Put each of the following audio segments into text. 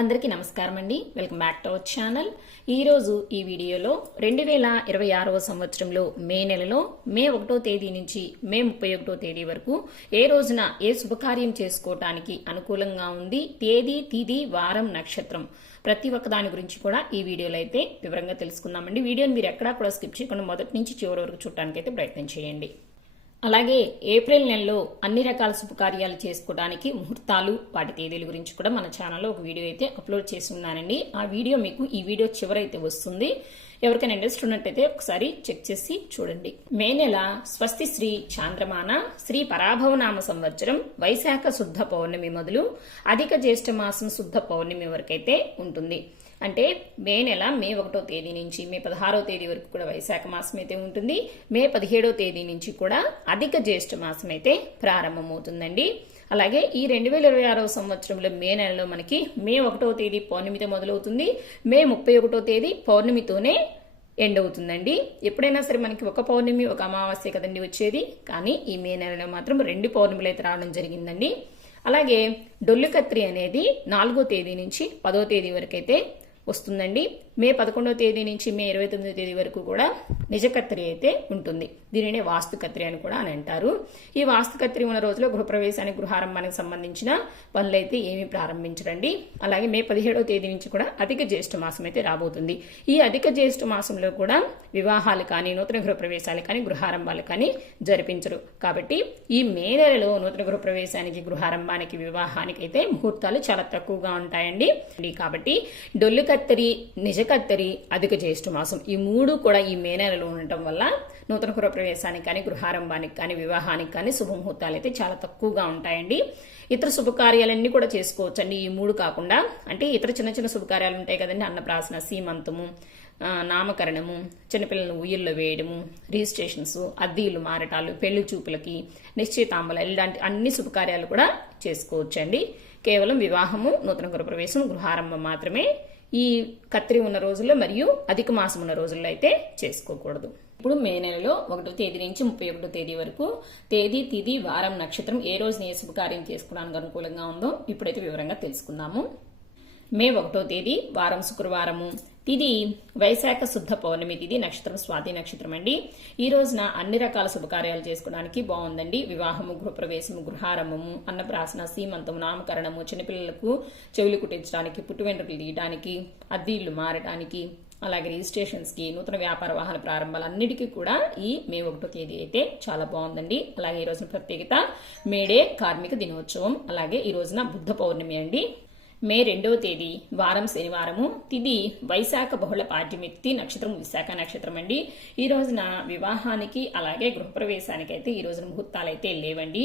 అందరికీ నమస్కారం అండి. Welcome back to our channel. ఈరోజు ఈ వీడియోలో 2026వ సంవత్సరంలో మే నెలలో మే 1వ తేదీ నుంచి మే 31వ తేదీ వరకు ఏ రోజున ఏ శుభకార్యం చేసుకోవటానికి అనుకూలంగా ఉంది, తేదీ, తిథి, వారం, నక్షత్రం ప్రతి ఒక్క దాని గురించి కూడా ఈ వీడియోలో అయితే వివరంగా తెలుసుకుందామండి. వీడియోని మీరు ఎక్కడా కూడా స్కిప్ చేయకుండా మొదటి నుంచి చివరి వరకు చూడటానికి అయితే ప్రయత్నం చేయండి. అలాగే ఏప్రిల్ నెలలో అన్ని రకాల శుభకార్యాలు చేసుకోవడానికి ముహూర్తాలు, వాటి తేదీల గురించి కూడా మన ఛానల్లో ఒక వీడియో అయితే అప్లోడ్ చేసి ఉన్నానండి. ఆ వీడియో మీకు ఈ వీడియో చివరైతే వస్తుంది. ఎవరికైనా ఇంట్రెస్ట్ ఉన్నట్టయితే ఒకసారి చెక్ చేసి చూడండి. మే నెల స్వస్తి శ్రీ చాంద్రమాన శ్రీ పరాభవనామ సంవత్సరం వైశాఖ శుద్ధ పౌర్ణమి మొదలు అధిక జ్యేష్ఠ మాసం శుద్ధ పౌర్ణమి వరకైతే ఉంటుంది. అంటే మే నెల మే 1వ తేదీ నుంచి మే 16వ తేదీ వరకు కూడా వైశాఖ మాసం అయితే ఉంటుంది. మే 17వ తేదీ నుంచి కూడా అధిక జ్యేష్ఠ మాసం అయితే ప్రారంభమవుతుందండి. అలాగే ఈ 2026వ సంవత్సరంలో మే నెలలో మనకి మే 1వ తేదీ పౌర్ణమితో మొదలవుతుంది. మే 31వ తేదీ పౌర్ణమితోనే ఎండ్ అవుతుందండి. ఎప్పుడైనా సరే మనకి ఒక పౌర్ణమి ఒక అమావాస్య కదండి వచ్చేది, కానీ ఈ మే నెలలో మాత్రం 2 పౌర్ణమిలు అయితే రావడం జరిగిందండి. అలాగే డొల్లు కత్రి అనేది 4వ తేదీ నుంచి 10వ తేదీ వరకు అయితే వస్తుందండి. మే 11వ తేదీ నుంచి మే 29వ తేదీ వరకు కూడా నిజ కత్రి అయితే ఉంటుంది. దీనినే వాస్తు కత్రి అని కూడా అని అంటారు. ఈ వాస్తు కత్రి ఉన్న రోజులో గృహప్రవేశానికి, గృహారంభానికి సంబంధించిన పనులైతే ఏమీ ప్రారంభించరండి. అలాగే మే 17వ తేదీ నుంచి కూడా అధిక జ్యేష్ఠ మాసం అయితే రాబోతుంది. ఈ అధిక జ్యేష్ఠ మాసంలో కూడా వివాహాలు కానీ, నూతన గృహప్రవేశాలు కానీ, గృహారంభాలు కానీ జరిపించరు. కాబట్టి ఈ మే నెలలో నూతన గృహప్రవేశానికి, గృహారంభానికి, వివాహానికి అయితే ముహూర్తాలు చాలా తక్కువగా ఉంటాయండి. కాబట్టి డొల్లు కత్తరి, నిజ కత్తరి, అధిక జ్యేష్ఠ మాసం ఈ 3 కూడా ఈ మే నెలలో ఉండటం వల్ల నూతన గృహప్రవేశానికి కానీ, గృహారంభానికి కానీ, వివాహానికి కానీ శుభముహూర్తాలు అయితే చాలా తక్కువగా ఉంటాయండి. ఇతర శుభకార్యాలన్నీ కూడా చేసుకోవచ్చండి ఈ 3 కాకుండా. అంటే ఇతర చిన్న చిన్న శుభకార్యాలు ఉంటాయి కదండి, అన్నప్రాసన, సీమంతము, నామకరణము, చిన్నపిల్లలను ఉయ్యల్లో వేయడము, రిజిస్ట్రేషన్స్, అద్దీలు మారటాలు, పెళ్లి చూపులకి, నిశ్చితాంబులు, ఇలాంటి అన్ని శుభకార్యాలు కూడా చేసుకోవచ్చండి. కేవలం వివాహము, నూతన గృహప్రవేశం, గృహారంభం మాత్రమే ఈ కత్రి ఉన్న రోజుల్లో మరియు అధిక మాసం ఉన్న రోజుల్లో అయితే చేసుకోకూడదు. ఇప్పుడు మే నెలలో 1వ తేదీ నుంచి 31వ తేదీ వరకు తేదీ, తిథి, వారం, నక్షత్రం ఏ రోజున ఏ శుభకార్యం చేసుకోవడానికి అనుకూలంగా ఉందో ఇప్పుడైతే వివరంగా తెలుసుకుందాము. మే 1వ తేదీ వారం శుక్రవారము, తిథి వైశాఖ శుద్ధ పౌర్ణమి తిథి, నక్షత్రం స్వాతి నక్షత్రం అండి. ఈ రోజున అన్ని రకాల శుభకార్యాలు చేసుకోవడానికి బాగుందండి. వివాహము, గృహప్రవేశము, గృహారంభము, అన్నప్రాసన, సీమంతము, నామకరణము, చిన్నపిల్లలకు చెవులు కుట్టించడానికి, పుట్టు వెంట్రుకలు తీయడానికి, అద్దీళ్లు మారడానికి, అలాగే రిజిస్ట్రేషన్స్ కి, నూతన వ్యాపార వాహన ప్రారంభాలు అన్నిటికీ కూడా ఈ మే 1వ తేదీ అయితే చాలా బాగుందండి. అలాగే ఈ రోజున ప్రత్యేకత మేడే కార్మిక దినోత్సవం. అలాగే ఈ రోజున బుద్ధ పౌర్ణమి అండి. మే 2వ తేదీ వారం శనివారము, తిథి వైశాఖ బహుళ పాడ్యమి తిథి, నక్షత్రం విశాఖ నక్షత్రం అండి. ఈ రోజున వివాహానికి అలాగే గృహప్రవేశానికి అయితే ఈ రోజున ముహూర్తాలు అయితే లేవండి.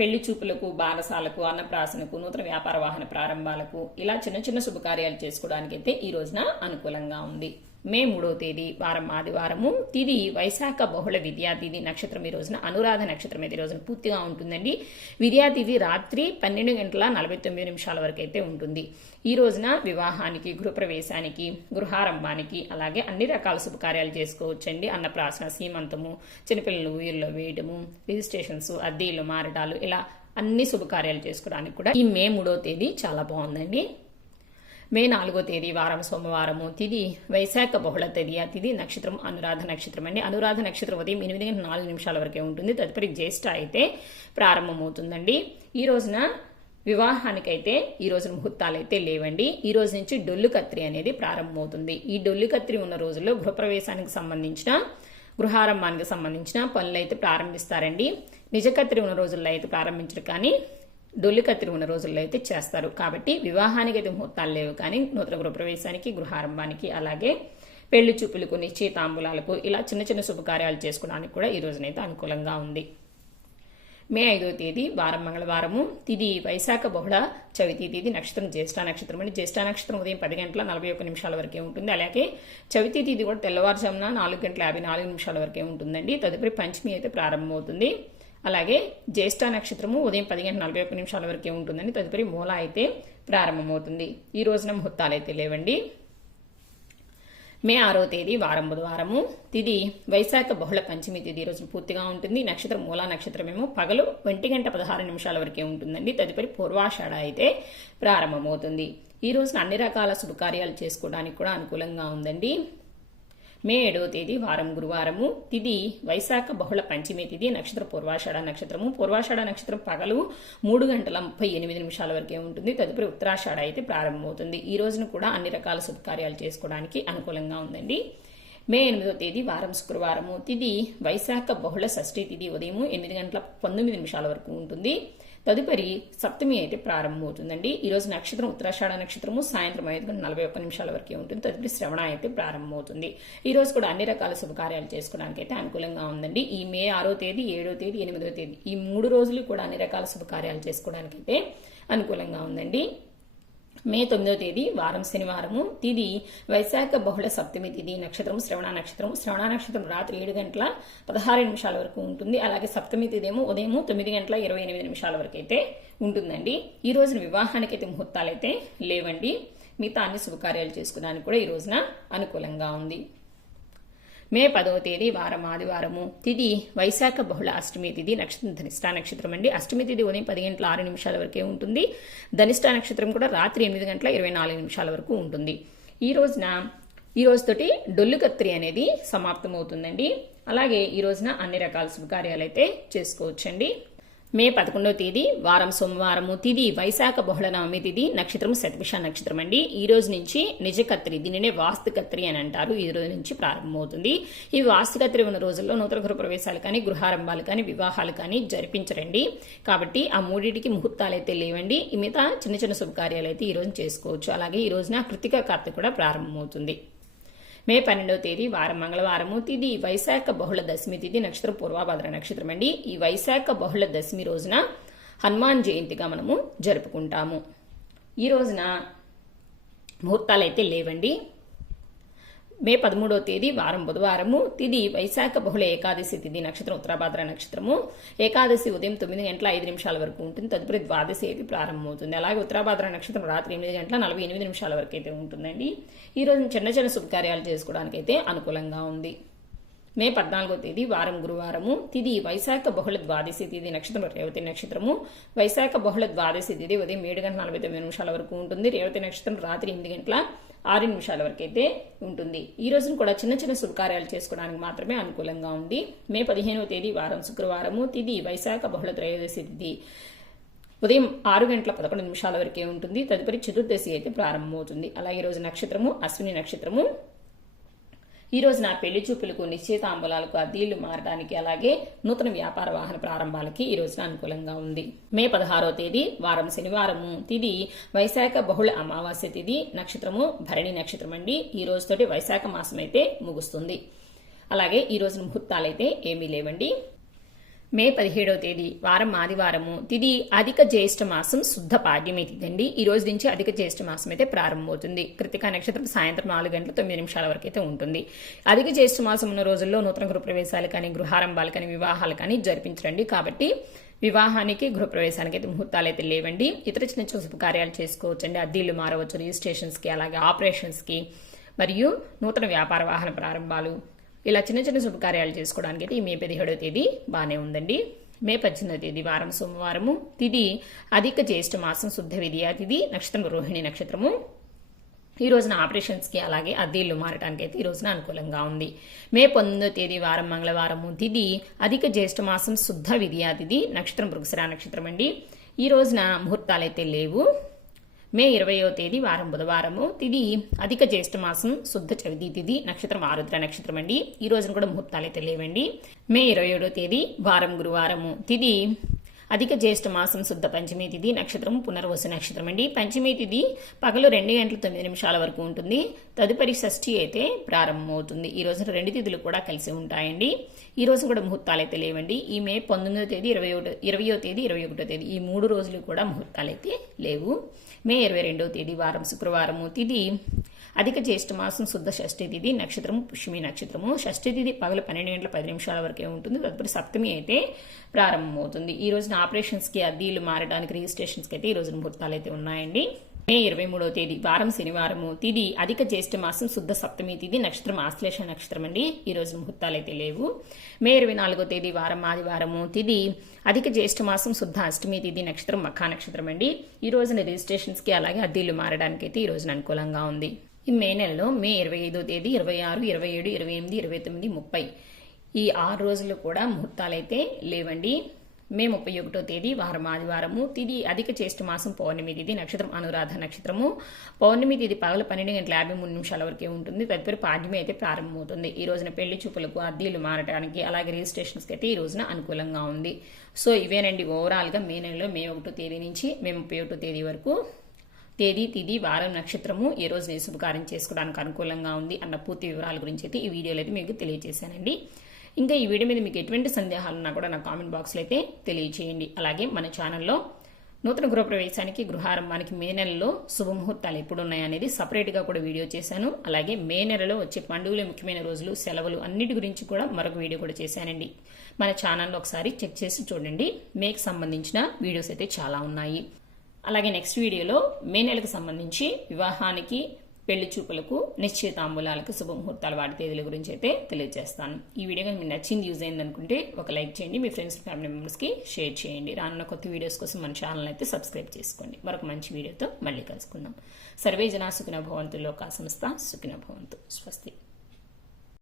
పెళ్లి చూపులకు, బారసాలకు, అన్నప్రాసనకు, నూతన వ్యాపార వాహన ప్రారంభాలకు ఇలా చిన్న చిన్న శుభకార్యాలు చేసుకోవడానికి అయితే ఈ రోజున అనుకూలంగా ఉంది. మే 3వ తేదీ వారం ఆదివారము, తిథి వైశాఖ బహుళ విద్యాతిథి, నక్షత్రం ఈ రోజున అనురాధ నక్షత్రం అయితే ఈ రోజున పూర్తిగా ఉంటుందండి. విద్యాతిథి రాత్రి 12:49 వరకు అయితే ఉంటుంది. ఈ రోజున వివాహానికి, గృహప్రవేశానికి, గృహారంభానికి అలాగే అన్ని రకాల శుభకార్యాలు చేసుకోవచ్చండి. అన్నప్రాసన, సీమంతము, చిన్నపిల్లలు ఊయల్లో వేయడము, రిజిస్ట్రేషన్స్, అద్దీలు మారటాలు ఇలా అన్ని శుభకార్యాలు చేసుకోవడానికి కూడా ఈ మే 3వ తేదీ చాలా బాగుందండి. మే 4వ తేదీ వారం సోమవారము, తిథి వైశాఖ బహుళ తదియ తిథి, నక్షత్రం అనురాధ నక్షత్రం అండి. అనురాధ నక్షత్రం ఉదయం 8:04 వరకే ఉంటుంది. తదుపరి జ్యేష్ఠ అయితే ప్రారంభమవుతుందండి. ఈ రోజున వివాహానికైతే ఈ రోజున ముహూర్తాలు అయితే లేవండి. ఈ రోజు నుంచి డొల్లు కత్రి అనేది ప్రారంభమవుతుంది. ఈ డొల్లు కత్రి ఉన్న రోజుల్లో గృహప్రవేశానికి సంబంధించిన, గృహారంభానికి సంబంధించిన పనులు అయితే ప్రారంభిస్తారండి. నిజ కత్రి ఉన్న రోజుల్లో అయితే ప్రారంభించరు, కానీ డొల్లు కత్రి ఉన్న రోజుల్లో అయితే చేస్తారు. కాబట్టి వివాహానికి అయితే ముహూర్తాలు లేవు, కానీ నూతన గృహప్రవేశానికి, గృహారంభానికి అలాగే పెళ్లి చూపులకు, నిశ్చితాంబులాలకు ఇలా చిన్న చిన్న శుభకార్యాలు చేసుకోవడానికి కూడా ఈ రోజునైతే అనుకూలంగా ఉంది. మే 5వ తేదీ వారం మంగళవారము, తిథి వైశాఖ బహుళ చవితి తిథి, నక్షత్రం జ్యేష్ఠ నక్షత్రం అండి. జ్యేష్ఠ నక్షత్రం ఉదయం 10:41 వరకే ఉంటుంది. అలాగే చవితి తిథి కూడా తెల్లవారుజామున 4:54 వరకే ఉంటుందండి. తదుపరి పంచమి అయితే ప్రారంభమవుతుంది. అలాగే జ్యేష్ఠ నక్షత్రము ఉదయం 10:41 వరకే ఉంటుందండి. తదుపరి మూల అయితే ప్రారంభమవుతుంది. ఈ రోజున ముహూర్తాలు అయితే లేవండి. మే 6వ తేదీ వారం బుధవారము, తిథి వైశాఖ బహుళ పంచమి తిథి రోజు పూర్తిగా ఉంటుంది. నక్షత్రం మూలా నక్షత్రమేమో పగలు 1:16 వరకే ఉంటుందండి. తదుపరి పూర్వాషాఢ అయితే ప్రారంభమవుతుంది. ఈ రోజున అన్ని రకాల శుభకార్యాలు చేసుకోవడానికి కూడా అనుకూలంగా ఉందండి. మే 7వ తేదీ వారం గురువారము, తిథి వైశాఖ బహుళ పంచమి తిథి, నక్షత్రం పూర్వాషాఢ నక్షత్రము. పూర్వాషాఢ నక్షత్రం పగలు 3:38 వరకే ఉంటుంది. తదుపరి ఉత్తరాషాఢ అయితే ప్రారంభమవుతుంది. ఈ రోజున కూడా అన్ని రకాల శుభకార్యాలు చేసుకోవడానికి అనుకూలంగా ఉందండి. మే 8వ తేదీ వారం శుక్రవారము, తిథి వైశాఖ బహుళ షష్ఠి తిథి ఉదయం 8:19 వరకు ఉంటుంది. తదుపరి సప్తమి అయితే ప్రారంభమవుతుందండి. ఈ రోజు నక్షత్రం ఉత్తరాషాఢ నక్షత్రము సాయంత్రం 5:41 వరకే ఉంటుంది. తదుపరి శ్రవణ అయితే ప్రారంభమవుతుంది. ఈ రోజు కూడా అన్ని రకాల శుభకార్యాలు చేసుకోవడానికి అయితే అనుకూలంగా ఉందండి. ఈ మే 6వ తేదీ 7వ తేదీ 8వ తేదీ ఈ 3 రోజులు కూడా అన్ని రకాల శుభకార్యాలు చేసుకోవడానికి అయితే అనుకూలంగా ఉందండి. మే 9వ తేదీ వారం శనివారము, తిథి వైశాఖ బహుళ సప్తమి తిథి, నక్షత్రం శ్రవణ నక్షత్రం. శ్రవణ నక్షత్రం రాత్రి 7:16 వరకు ఉంటుంది. అలాగే సప్తమి తిథి ఏమో ఉదయం 9:28 వరకు అయితే ఉంటుందండి. ఈ రోజున వివాహానికైతే ముహూర్తాలైతే లేవండి. మిగతా అన్ని శుభకార్యాలు చేసుకోవడానికి కూడా ఈ రోజున అనుకూలంగా ఉంది. మే 10వ తేదీ వారం ఆదివారము, తిథి వైశాఖ బహుళ అష్టమి తిథి, నక్షత్రం ధనిష్ఠా నక్షత్రం అండి. అష్టమి తిథి ఉదయం 10:06 వరకే ఉంటుంది. ధనిష్ఠా నక్షత్రం కూడా రాత్రి 8:24 వరకు ఉంటుంది. ఈ రోజుతోటి డొల్లు కత్తిరి అనేది సమాప్తమవుతుందండి. అలాగే ఈ రోజున అన్ని రకాల శుభకార్యాలు అయితే చేసుకోవచ్చండి. మే 11వ తేదీ వారం సోమవారము, తిథి వైశాఖ బహుళ నవమి తిథి, నక్షత్రం శతభిష నక్షత్రం అండి. ఈ రోజు నుంచి నిజ కత్తిరి, దీనినే వాస్తు కత్తిరి అని అంటారు, ఈ రోజు నుంచి ప్రారంభమవుతుంది. ఈ వాస్తు కత్తిరి ఉన్న రోజుల్లో నూతన గృహ ప్రవేశాలు కానీ, గృహారంభాలు కానీ, వివాహాలు కానీ జరిపించరండి. కాబట్టి ఆ మూడింటికి ముహూర్తాలు అయితే లేవండి. మిగతా చిన్న చిన్న శుభకార్యాలు అయితే ఈ రోజు చేసుకోవచ్చు. అలాగే ఈ రోజున కృతికా కార్తె కూడా ప్రారంభమవుతుంది. మే 12వ తేదీ వారం మంగళవారము, తిథి వైశాఖ బహుళ దశమి తిథి, నక్షత్రం పూర్వభద్ర నక్షత్రం అండి. ఈ వైశాఖ బహుళ దశమి రోజున హనుమాన్ జయంతిగా మనము జరుపుకుంటాము. ఈ రోజున ముహూర్తాలైతే లేవండి. మే 13వ తేదీ వారం బుధవారము, తిథి వైశాఖ బహుళ ఏకాదశి తిథి, నక్షత్రం ఉత్తరాభాద్ర నక్షత్రము. ఏకాదశి ఉదయం 9:05 వరకు ఉంటుంది. తదుపరి ద్వాదశి అయితే ప్రారంభమవుతుంది. అలాగే ఉత్తరాభాద్ర నక్షత్రం రాత్రి 8:48 వరకు అయితే ఉంటుందండి. ఈ రోజు చిన్న చిన్న శుభకార్యాలు చేసుకోవడానికి అయితే అనుకూలంగా ఉంది. మే 14వ తేదీ వారం గురువారము, తిథి వైశాఖ బహుళ ద్వాదశి తిథి, నక్షత్రం రేవతి నక్షత్రము. వైశాఖ బహుళ ద్వాదశి తిథి ఉదయం 7:49 వరకు ఉంటుంది. రేవతి నక్షత్రం రాత్రి 8:06 వరకు అయితే ఉంటుంది. ఈ రోజున కూడా చిన్న చిన్న శుభకార్యాలు చేసుకోవడానికి మాత్రమే అనుకూలంగా ఉంది. మే 15వ తేదీ వారం శుక్రవారము, తిథి వైశాఖ బహుళ త్రయోదశి తిథి ఉదయం 6:11 వరకే ఉంటుంది. తదుపరి చతుర్దశి అయితే ప్రారంభమవుతుంది. అలాగే ఈ రోజు నక్షత్రము అశ్విని నక్షత్రము. ఈ రోజు నా పెళ్లి చూపులకు, నిశ్చితాంబులాలకు, అద్దీళ్లు మారడానికి, అలాగే నూతన వ్యాపార వాహన ప్రారంభాలకి ఈ రోజున అనుకూలంగా ఉంది. మే 16వ తేదీ వారం శనివారము, తిథి వైశాఖ బహుళ అమావాస్య తిథి, నక్షత్రము భరణి నక్షత్రం అండి. ఈ రోజుతోటి వైశాఖ మాసం అయితే ముగుస్తుంది. అలాగే ఈ రోజున ముహూర్తాలైతే ఏమీ లేవండి. మే 17వ తేదీ వారం ఆదివారము, తిథి అధిక జ్యేష్ఠ మాసం శుద్ధ పాడ్యమి తిథి అండి. ఈ రోజు నుంచి అధిక జ్యేష్ఠ మాసం అయితే ప్రారంభమవుతుంది. కృతికా నక్షత్రం సాయంత్రం 4:09 వరకు అయితే ఉంటుంది. అధిక జ్యేష్ఠ మాసం ఉన్న రోజుల్లో నూతన గృహ ప్రవేశాలు కానీ, గృహారంభాలు కానీ, వివాహాలు కానీ జరిపించరండి. కాబట్టి వివాహానికి, గృహప్రవేశానికి అయితే ముహూర్తాలు అయితే లేవండి. ఇతర చిన్న చిన్న శుభకార్యాలు చేసుకోవచ్చండి. అద్దీళ్లు మారవచ్చు, రిజిస్ట్రేషన్స్కి, అలాగే ఆపరేషన్స్కి, మరియు నూతన వ్యాపార వాహన ప్రారంభాలు, ఇలా చిన్న చిన్న శుభకార్యాలు చేసుకోవడానికి అయితే ఈ మే 17వ తేదీ బాగానే ఉందండి. మే 18వ తేదీ వారం సోమవారము, తిథి అధిక జ్యేష్ఠ మాసం శుద్ధ విద్యా తిథి, నక్షత్రం రోహిణి నక్షత్రము. ఈ రోజున ఆపరేషన్స్కి, అలాగే అద్దీళ్లు మారడానికి అయితే ఈ రోజున అనుకూలంగా ఉంది. మే 19వ తేదీ వారం మంగళవారము, తిథి అధిక జ్యేష్ఠ మాసం శుద్ధ విద్యా తిథి, నక్షత్రం మృగశిర నక్షత్రం అండి. ఈ రోజున ముహూర్తాలైతే లేవు. మే 20వ తేదీ వారం బుధవారము, తిథి అధిక జ్యేష్ఠ మాసం శుద్ధ చవితి తిథి, నక్షత్రం ఆరుద్ర నక్షత్రం అండి. ఈ రోజున కూడా ముహూర్తాలైతే లేవండి. మే 27వ తేదీ వారం గురువారము, తిథి అధిక జ్యేష్ఠ మాసం శుద్ధ పంచమి తిథి, నక్షత్రం పునర్వసు నక్షత్రం అండి. పంచమి తిథి పగలు 2:09 వరకు ఉంటుంది. తదుపరి షష్ఠి అయితే ప్రారంభమవుతుంది. ఈ రోజున 2 తిథులు కూడా కలిసి ఉంటాయండి. ఈ రోజు కూడా ముహూర్తాలు అయితే లేవండి. ఈ మే 19వ తేదీ 20వ తేదీ 21వ తేదీ ఈ 3 రోజులు కూడా ముహూర్తాలు అయితే లేవు. మే 22వ తేదీ వారం శుక్రవారము, తిథి అధిక జ్యేష్ఠ మాసం శుద్ధ షష్ఠి తిథి, నక్షత్రం పుష్యమి నక్షత్రము. షష్ఠి తిథి పగలు 12:10 వరకే ఉంటుంది. తదుపరి సప్తమి అయితే ప్రారంభమవుతుంది. ఈ రోజున ఆపరేషన్స్కి, అద్దీలు మారడానికి, రిజిస్ట్రేషన్స్కి అయితే ఈ రోజున ముహూర్తాలు అయితే ఉన్నాయండి. మే 23వ తేదీ వారం శనివారము, తిది అధిక జ్యేష్ఠ మాసం శుద్ధ సప్తమి తిది, నక్షత్రం ఆశ్లేష నక్షత్రం అండి. ఈ రోజు ముహూర్తాలు అయితే లేవు. మే 24వ తేదీ వారం ఆదివారము, తిది అధిక జ్యేష్ఠ మాసం శుద్ధ అష్టమి తిది, నక్షత్రం మఖా నక్షత్రం అండి. ఈ రోజున రిజిస్ట్రేషన్స్ కి అలాగే అద్దీలు మారడానికి అయితే ఈ రోజున అనుకూలంగా ఉంది. ఈ మే నెలలో మే 25వ తేదీ 26, 27, 28, 29, 30 ఈ 6 రోజులు కూడా ముహూర్తాలైతే లేవండి. మే 31వ తేదీ వారం ఆదివారము, తిది అధిక జ్యేష్ఠ మాసం పౌర్ణమి తిది, నక్షత్రం అనురాధ నక్షత్రము. పౌర్ణమి తిది పగల 12:53 వరకే ఉంటుంది. తదుపరి పాడ్యమి అయితే ప్రారంభమవుతుంది. ఈ రోజున పెళ్లి చూపులకు, అద్దీలు మారడానికి, అలాగే రిజిస్ట్రేషన్స్కి అయితే ఈ రోజున అనుకూలంగా ఉంది. సో ఇవేనండి ఓవరాల్గా మే నెలలో మే 1వ తేదీ నుంచి మే 31వ తేదీ వరకు తేదీ, తిది, వారం, నక్షత్రము ఏ రోజు ఏ శుభకార్యం చేసుకోవడానికి అనుకూలంగా ఉంది అన్న పూర్తి వివరాల గురించి అయితే ఈ వీడియోలో అయితే మీకు తెలియజేశానండి. ఇంకా ఈ వీడియో మీద మీకు ఎటువంటి సందేహాలు ఉన్నా కూడా నా కామెంట్ బాక్స్లో అయితే తెలియజేయండి. అలాగే మన ఛానల్లో నూతన గృహప్రవేశానికి, గృహారంభానికి మే నెలలో శుభముహూర్తాలు ఎప్పుడు ఉన్నాయనేది సపరేట్గా కూడా వీడియో చేశాను. అలాగే మే నెలలో వచ్చే పండుగలు, ముఖ్యమైన రోజులు, సెలవులు అన్నిటి గురించి కూడా మరొక వీడియో కూడా చేశానండి. మన ఛానల్లో ఒకసారి చెక్ చేసి చూడండి. మేకు సంబంధించిన వీడియోస్ అయితే చాలా ఉన్నాయి. అలాగే నెక్స్ట్ వీడియోలో మే నెలకు సంబంధించి వివాహానికి, పెళ్లి చూపులకు, నిశ్చితాంబూలాలకు శుభముహూర్తాల వాటి తేదీల గురించి అయితే తెలియజేస్తాను. ఈ వీడియో మీకు నచ్చింది, యూజ్ అయింది అనుకుంటే ఒక లైక్ చేయండి, మీ ఫ్రెండ్స్, ఫ్యామిలీ మెంబర్స్కి షేర్ చేయండి. రానున్న కొత్త వీడియోస్ కోసం మన ఛానల్ అయితే సబ్స్క్రైబ్ చేసుకోండి. మరొక మంచి వీడియోతో మళ్ళీ కలుసుకుందాం. సర్వే జనా సుఖినో భవంతు, లోకా సమస్త సుఖినో భవంతు. స్వస్తి.